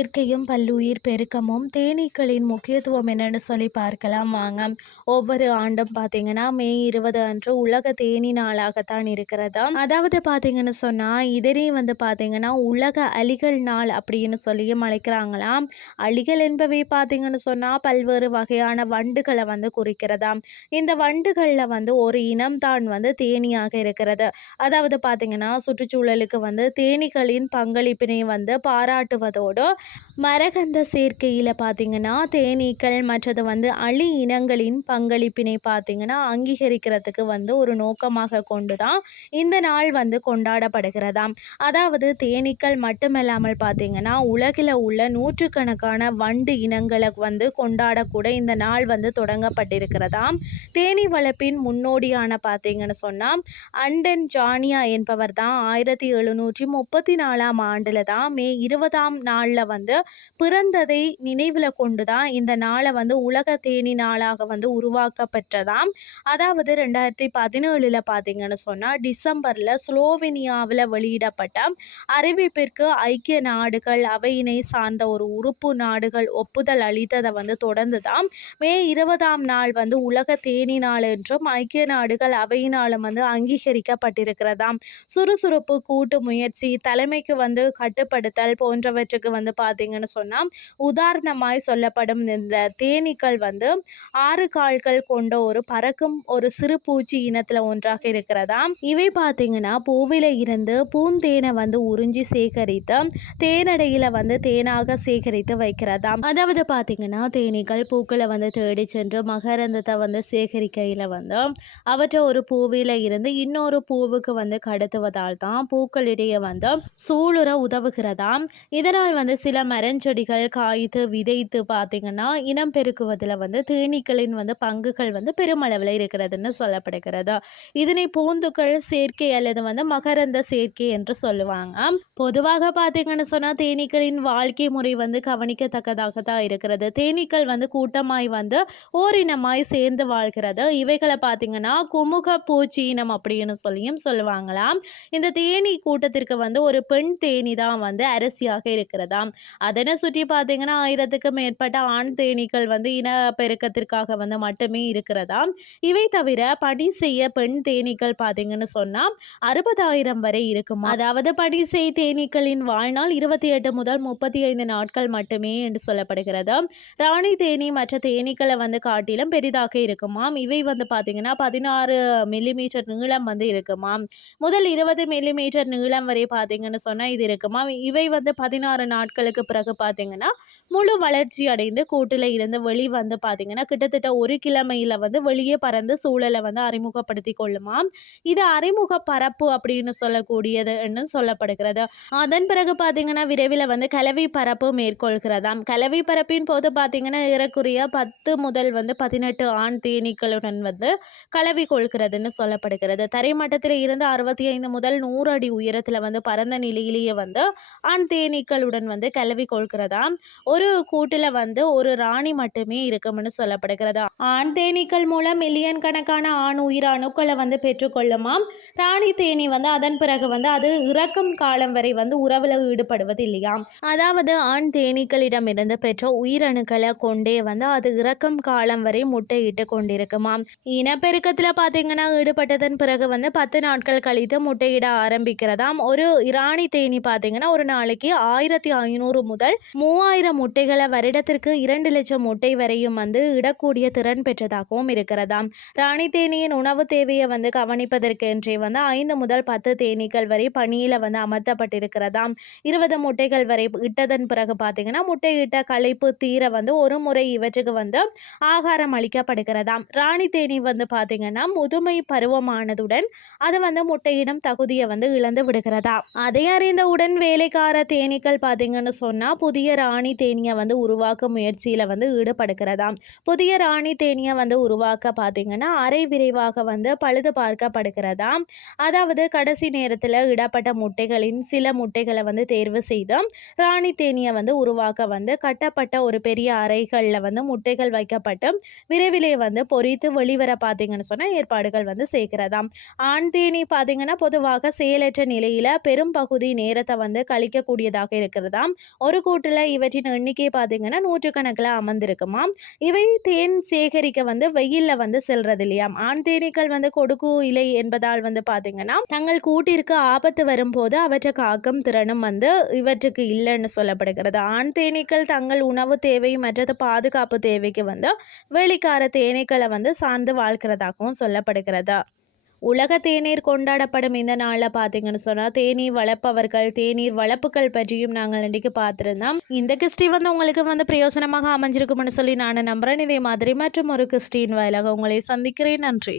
சேர்க்கையும் பல்லுயிர் பெருக்கமும் தேனீக்களின் முக்கியத்துவம் என்னன்னு சொல்லி பார்க்கலாம் வாங்க. ஒவ்வொரு ஆண்டும் பார்த்தீங்கன்னா மே இருபது அன்று உலக தேனி நாளாகத்தான் இருக்கிறதா? அதாவது பார்த்தீங்கன்னு சொன்னால் இதனே வந்து பார்த்தீங்கன்னா உலக அலிகள் நாள் அப்படின்னு சொல்லியும் அழைக்கிறாங்களாம் அலிகள் என்பவை பார்த்தீங்கன்னு சொன்னால் பல்வேறு வகையான வண்டுகளை வந்து குறிக்கிறதா? இந்த வண்டுகளில் வந்து ஒரு இனம்தான் வந்து தேனியாக இருக்கிறது. அதாவது பார்த்தீங்கன்னா சுற்றுச்சூழலுக்கு வந்து தேனீக்களின் பங்களிப்பினை வந்து பாராட்டுவதோடு மரகந்த சேர்க்கையில் பார்த்தீங்கன்னா தேனீக்கள் மற்றது வந்து அழி இனங்களின் பங்களிப்பினை பார்த்திங்கன்னா அங்கீகரிக்கிறதுக்கு வந்து ஒரு நோக்கமாக கொண்டு தான் இந்த நாள் வந்து கொண்டாடப்படுகிறதாம். அதாவது தேனீக்கள் மட்டுமல்லாமல் பார்த்தீங்கன்னா உலகில் உள்ள நூற்றுக்கணக்கான வண்டு இனங்களை வந்து கொண்டாடக்கூட இந்த நாள் வந்து தொடங்கப்பட்டிருக்கிறதாம். தேனீ வளர்ப்பின் முன்னோடியான பார்த்திங்கன்னு சொன்னால் அண்டன் ஜானியா என்பவர் தான் ஆயிரத்தி எழுநூற்றி முப்பத்தி நாலாம் ஆண்டில் தான் மே இருபதாம் நாளில் வந்து பிறந்ததை நினைவில் கொண்டு தான் இந்த நாளை வந்து உலக தேனி நாளாக வந்து உருவாக்கப்பட்டதாம் அதாவது ரெண்டாயிரத்தி பதினேழில் பார்த்தீங்கன்னு சொன்னால் டிசம்பரில் ஸ்லோவேனியாவில் வெளியிடப்பட்ட அறிவிப்பிற்கு ஐக்கிய நாடுகள் அவையினை சார்ந்த ஒரு உறுப்பு நாடுகள் ஒப்புதல் அளித்ததை வந்து தொடர்ந்து தான் மே இருபதாம் நாள் வந்து உலக தேனி நாள் என்றும் ஐக்கிய நாடுகள் அவையினாலும் வந்து அங்கீகரிக்கப்பட்டிருக்கிறதாம். சுறுசுறுப்பு கூட்டு முயற்சி தலைமைக்கு வந்து கட்டுப்படுத்தல் போன்றவற்றுக்கு வந்து பார்த்தீங்கன்னு சொன்னால் உதாரணமாய் சொல்லப்படும் இந்த தேனீக்கள் வந்து ஆறு கால்கள் கொண்ட ஒரு பறக்கும் ஒரு சிறு பூச்சி இனத்தில் ஒன்றாக இருக்கிறதாம் இவை பார்த்தீங்கன்னா பூவில இருந்து பூந்தேனை வந்து உறிஞ்சி சேகரித்து தேனடையில் வந்து தேனாக சேகரித்து வைக்கிறதா? அதாவது பார்த்தீங்கன்னா தேனீக்கள் பூக்களை வந்து தேடி சென்று மகரந்தத்தை வந்து சேகரிக்கையில் வந்து அவற்றை ஒரு பூவில இருந்து இன்னொரு பூவுக்கு வந்து கடத்துவதால் தான் பூக்களிடையே வந்து சூளுற உதவுகிறதாம் இதனால் வந்து சில மரஞ்செடிகள் காய்த்து விதைத்து பார்த்தீங்கன்னா இனம் பெருக்குவதில் வந்து தேனீக்களின் வந்து பங்குகள் வந்து பெருமளவில் இருக்கிறதுன்னு சொல்லப்படுகிறது? இதனை பூந்துக்கள் சேர்க்கை அல்லது வந்து மகரந்த சேர்க்கை என்று சொல்லுவாங்க. பொதுவாக பார்த்தீங்கன்னு சொன்னால் தேனீக்களின் வாழ்க்கை முறை வந்து கவனிக்கத்தக்கதாக தான் இருக்கிறது. தேனீக்கள் வந்து கூட்டமாய் வந்து ஓரினமாய் சேர்ந்து வாழ்கிறது. இவைகளை பார்த்தீங்கன்னா குமுக பூச்சி இனம் அப்படின்னு சொல்லியும் சொல்லுவாங்களாம். இந்த தேனீ கூட்டத்திற்கு வந்து ஒரு பெண் தேனி தான் வந்து அரசியாக இருக்கிறதாம். அதனை சுற்றி பார்த்தீங்கன்னா ஆயிரத்துக்கும் மேற்பட்ட ஆண் தேனீக்கள் வந்து இனப்பெருக்கத்திற்காக வந்து மட்டுமே இருக்கிறதாம் இவை தவிர படி செய்ய பெண் தேனீக்கள் பார்த்தீங்கன்னு சொன்னால் அறுபதாயிரம் வரை இருக்கும்? அதாவது படி செய் தேனீக்களின் வாழ்நாள் இருபத்தி எட்டு முதல் முப்பத்தி ஐந்து நாட்கள் மட்டுமே என்று சொல்லப்படுகிறது. ராணி தேனி மற்ற தேனீக்களை வந்து காட்டிலும் பெரிதாக இருக்குமாம் இவை வந்து பார்த்தீங்கன்னா பதினாறு மில்லிமீட்டர் நீளம் வந்து இருக்குமாம் முதல் இருபது மில்லிமீட்டர் நீளம் வரை பார்த்தீங்கன்னு சொன்னால் இது இருக்குமாம் இவை வந்து பதினாறு நாட்களுக்கு பிறகு பார்த்தீங்கன்னா முழு வளர்ச்சி அடைந்து கூட்டில் இருந்து வெளி வந்து பார்த்தீங்கன்னா கிட்டத்தட்ட ஒரு கிழமையில் வந்து வெளியே பறந்து சூழலை வந்து அறிமுகப்படுத்தி கொள்ளுமாம். இது அறிமுக பரப்பு அப்படின்னு சொல்லக்கூடியது என்று சொல்லப்படுகிறது. அதன் பிறகு பார்த்தீங்கன்னா விரைவில் வந்து கலவை பரப்பு மேற்கொள்கிறதாம். கலவை பரப்பின் போது பார்த்தீங்கன்னா ஏறக்குறைய பத்து முதல் வந்து பதினெட்டு ஆண் தேனீக்களுடன் வந்து கலவி கொள்கிறதுன்னு சொல்லப்படுகிறது. தரைமட்டத்தில் இருந்து அறுபத்தி ஐந்து முதல் நூறு அடி உயரத்தில் வந்து பரந்த நிலையிலேயே வந்து ஆண் தேனீக்களுடன் வந்து தழுவி கொள்கிறதாம் ஒரு கூட்டில் வந்து ஒரு ராணி மட்டுமே இருக்கும்னு சொல்லப்படுகிறது? ஆண் தேனீக்கள் மூலம் மில்லியன் கணக்கான ஆண் உயிர் அணுக்களை வந்து பெற்றுக்கொள்ளுமாம் ராணி தேனி வந்து அதன் பிறகு வந்து அது இறக்கும் காலம் வரை வந்து உறவில் ஈடுபடுவது இல்லையாம் அதாவது ஆண் தேனீக்களிடமிருந்து பெற்ற உயிரணுக்களை கொண்டே வந்து அது இறக்கும் காலம் வரை முட்டையிட்டு கொண்டிருக்குமாம் இனப்பெருக்கத்தில் பார்த்தீங்கன்னா ஈடுபட்டதன் பிறகு வந்து பத்து நாட்கள் கழித்து முட்டையிட ஆரம்பிக்கிறதாம். ஒரு இராணி தேனி பார்த்தீங்கன்னா ஒரு நாளைக்கு ஆயிரத்தி ஐநூறு முதல் மூவாயிரம் முட்டைகளை வருடத்திற்கு இரண்டு லட்சம் முட்டை வரையும் வந்து இடக்கூடிய திறன் பெற்றதாகவும் இருக்கிறதாம் ராணி தேனியின் உணவு தேவையை வந்து கவனிப்பதற்கென்றே வந்து ஐந்து முதல் பத்து தேனீக்கள் வரை பணியில் வந்து அமர்த்தப்பட்டிருக்கிறதாம் இருபது முட்டைகள் வரை இட்டதன் பிறகு பார்த்தீங்கன்னா முட்டையிட்ட களைப்பு தீர வந்து ஒரு முறை இவற்றுக்கு வந்து ஆகாரம் அளிக்கப்படுகிறதாம் ராணி தேனி வந்து பார்த்தீங்கன்னா முதுமை பருவமானதுடன் அது வந்து முட்டையிடும் தகுதியை வந்து இழந்து விடுகிறதா? அதை அறிந்தவுடன் வேலைக்கார தேனீக்கள் பார்த்தீங்கன்னு சொன்னால் புதிய ராணி தேனியை வந்து உருவாக்க முயற்சியில் வந்து ஈடுபடுகிறதாம். புதிய ராணி தேனியை வந்து உருவாக்க பார்த்தீங்கன்னா அரை விரைவாக வந்து பழுது பார்க்கப்படுகிறதாம். அதாவது கடைசி நேரத்தில் இடப்பட்ட முட்டைகளின் சில முட்டைகளை வந்து தேர்வு செய்து ராணி தேனியை வந்து உருவாக்க வந்து கட்டப்பட்ட ஒரு பெரிய அறைகளில் வந்து முட்டைகள் வைக்கப்பட்டு விரைவிலே வந்து பொறித்து வெளிவர பார்த்தீங்கன்னு சொன்னால் ஏற்பாடுகள் வந்து சேர்க்கிறதாம் ஆண் தேனி பார்த்தீங்கன்னா பொதுவாக செயலற்ற நிலையில் பெரும் பகுதி நேரத்தை வந்து கழிக்கக்கூடியதாக இருக்கிறதாம். ஒரு கூட்டில் இவற்றின் எண்ணிக்கை பார்த்தீங்கன்னா நூற்றுக்கணக்கில் அமர்ந்திருக்குமாம் இவை தேன் சேகரிக்க வந்து வெயிலில் வந்து செல்றது இல்லையாம் ஆண் தேனீக்கள் வந்து கொடுக்கு இலை என்பதால் வந்து பார்த்தீங்கன்னா தங்கள் கூட்டிற்கு ஆபத்து வரும்போது அவற்றை காக்கும் திறனும் வந்து இவற்றுக்கு இல்லைன்னு சொல்லப்படுகிறது. ஆண் தேனீக்கள் தங்கள் உணவு தேவை மற்றது பாதுகாப்பு தேவைக்கு வந்து வெளிக்கார தேனீக்களை வந்து சார்ந்து வாழ்கிறதாகவும் சொல்லப்படுகிறது. உலக தேநீர் கொண்டாடப்படும் இந்த நாளில் பார்த்தீங்கன்னு சொன்னால் தேநீர் வளர்ப்பவர்கள் தேநீர் வளர்ப்புகள் பற்றியும் நாங்கள் இன்றைக்கு பார்த்துருந்தோம் இந்த கிறிஸ்டி வந்து உங்களுக்கு வந்து பிரயோசனமாக அமைஞ்சிருக்கும்னு சொல்லி நான் நம்புகிறேன் இதே மாதிரி மற்றும் ஒரு கிறிஸ்டின் வாயிலாக உங்களை சந்திக்கிறேன். நன்றி.